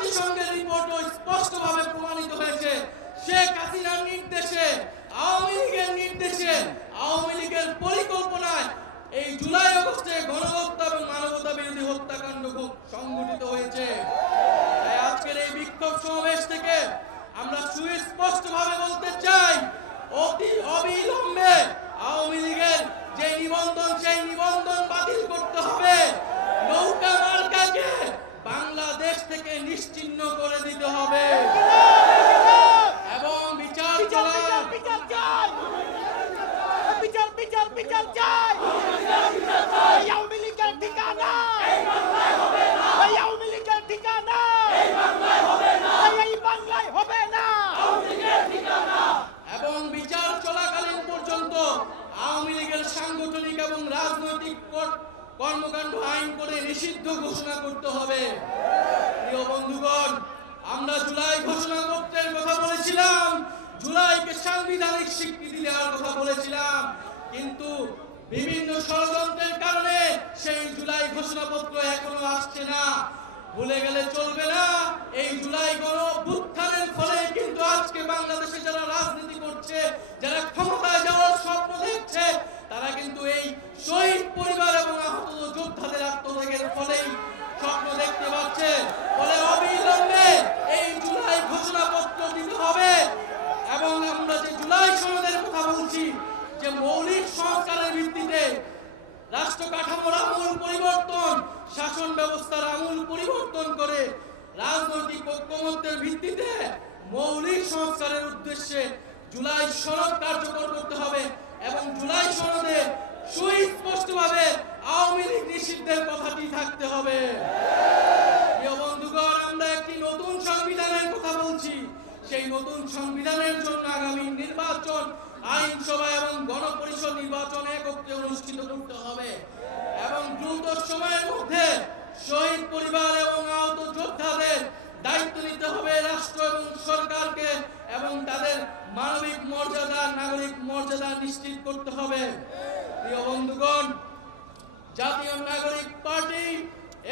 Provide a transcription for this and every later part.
জাতিসংঘের রিপোর্টও স্পষ্টভাবে প্রমাণিত হয়েছে শেখ হাসিনার নির্দেশে, আওয়ামী লীগের নির্দেশে, আওয়ামী লীগের পরিকল্পনায় এই জুলাই আগস্টে গণহত্যা এবং মানবতা বিরোধী হত্যাকাণ্ড সংঘটিত হয়েছে। তাই আজকের এই বিক্ষোভ সমাবেশ থেকে আমরা সুস্পষ্টভাবে বলতে চাই, অতি অবিলম্বে আওয়ামী লীগের যে নিবন্ধন, সেই নিবন্ধন বাতিল করতে হবে। নৌকা মার্কাকে বাংলাদেশ থেকে নিশ্চিহ্ন করে দিতে হবে এবং বিচার চলাকালীন পর্যন্ত আওয়ামী লীগের সাংগঠনিক এবং রাজনৈতিক কর্মকাণ্ড আইন করে নিষিদ্ধ ঘোষণা করতে হবে। প্রিয় বন্ধুগণ, আমরা জুলাই ঘোষণাপত্রের কথা বলেছিলাম, জুলাইকে সাংবিধানিক স্বীকৃতি দেওয়ার কথা বলেছিলাম, কিন্তু বিভিন্ন ষড়যন্ত্রের কারণে সেই জুলাই ঘোষণাপত্র এখনো আসছে না। ভুলে গেলে চলবে না, এই জুলাই গণঅভ্যুত্থানের ফলে কিন্তু আজকে বাংলাদেশে যারা রাজনীতি করছে, যারা ক্ষমতায় যাওয়ার স্বপ্ন দেখছে, তারা কিন্তু এই শহীদ পরিবার এবং আহত যোদ্ধাদের আত্মত্যাগের ফলেই স্বপ্ন দেখতে পাচ্ছে। ফলে অবিলম্বে এই জুলাই ঘোষণাপত্র দিতে হবে এবং আমরা যে জুলাই সনদের কথা বলছি, যে মৌলিক সংস্কারের ভিত্তিতে রাষ্ট্র কাঠামোর আমূল পরিবর্তন, শাসন ব্যবস্থার আমূল পরিবর্তন করে রাজনৈতিক ঐক্যমত্যের ভিত্তিতে মৌলিক সংস্কারের উদ্দেশ্যে জুলাই সনদ কার্যকর করতে হবে এবং জুলাই সনদে সুস্পষ্টভাবে আওয়ামী লীগ নিষিদ্ধের কথাটি থাকতে হবে। প্রিয় বন্ধুগণ, আমরা একটি নতুন সংবিধানের কথা বলছি। সেই নতুন সংবিধানের জন্য আগামী নির্বাচন, আইনসভা এবং গণপরিষদ নির্বাচন একত্রে অনুষ্ঠিত করতে হবে এবং দ্রুত সময়ের মধ্যে শহীদ পরিবার এবং আহত যোদ্ধাদের দায়িত্ব নিতে হবে রাষ্ট্র এবং সরকারকে এবং তাদের মানবিক মর্যাদা, নাগরিক মর্যাদা নিশ্চিত করতে হবে। প্রিয় বন্ধুগণ, জাতীয় নাগরিক পার্টি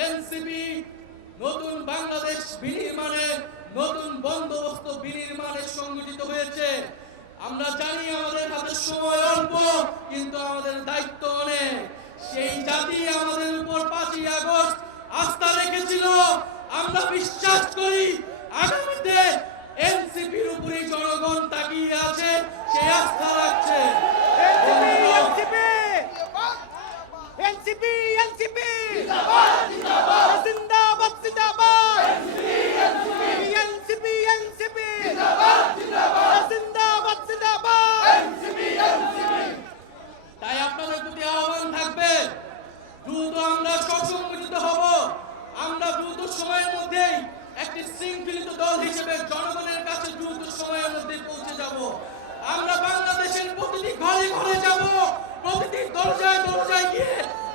এনসিপি নতুন বাংলাদেশ বিনির্মাণে, নতুন বন্দোবস্ত বিনির্মাণে সংগঠিত হয়েছে। আমরা জানি আমাদের হাতে সময় অল্প, কিন্তু আমাদের দায়িত্ব অনেক। সেই জাতি আমাদের উপর 5ই আগস্ট আস্থা রেখেছিল। আমরা বিশ্বাস করি আগামীতে এনসিপির উপরই জনগণ তাকিয়ে আছে, সেই আস্থা রাখছে। তাই আপনাদের প্রতি আহ্বান থাকবে, দ্রুত আমরা সুসংগঠিত হব। আমরা দ্রুত সময়ের মধ্যেই একটি শৃঙ্খলিত দল হিসেবে জনগণের কাছে দ্রুত সময়ের মধ্যে পৌঁছে যাব। আমরা বাংলাদেশের প্রতিটি ঘরে ঘরে যাব, প্রতিটি দরজায় দরজায় গিয়ে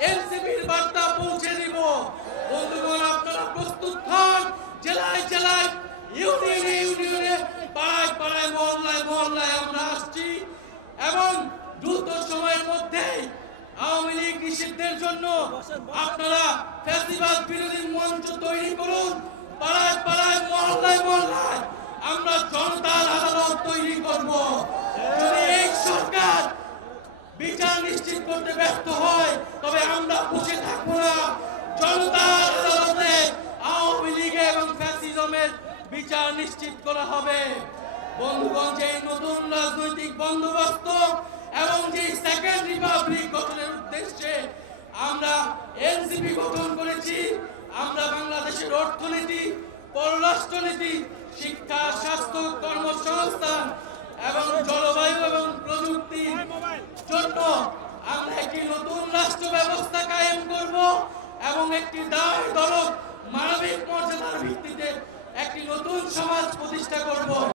এনসিপির বার্তা পৌঁছে দিব। বন্ধুগণ, আপনারা প্রস্তুত হন। জেলায় জেলায়, ইউনিয়নে ইউনিয়নে, পাড়ায় পাড়ায়, মহল্লায় মহল্লায় আমরা আসছি এবং দ্রুত সময়ের মধ্যেই আওয়ামী লীগ নিষিদ্ধের জন্য আপনারা ফ্যাসিবাদ বিরোধী মঞ্চ তৈরি করুন। পাড়ায় পাড়ায়, মহল্লায় মহল্লায় আমরা জনতার আদালত তৈরি করব। যদি এই সরকার বিচার নিশ্চিত করতে ব্যর্থ হয়, তবে আমরা বসে থাকবো না। জনতার আদালতে আওয়ামী লীগ এবং ফ্যাসিজমের বিচার নিশ্চিত করা হবে। বন্ধুগণ, যে নতুন রাজনৈতিক বন্দোবস্ত এবং যে সেকেন্ড রিপাবলিক গঠনের উদ্দেশ্যে আমরা এনসিপি গঠন করেছি, আমরা বাংলাদেশের অর্থনীতি, পররাষ্ট্রনীতি, শিক্ষা, স্বাস্থ্য, কর্মসংস্থান এবং জলবায়ু এবং প্রযুক্তির জন্য আমরা একটি নতুন রাষ্ট্র ব্যবস্থা কায়েম করব এবং একটি দায় দরদ মানবিক মর্যাদার ভিত্তিতে একটি নতুন সমাজ প্রতিষ্ঠা করব।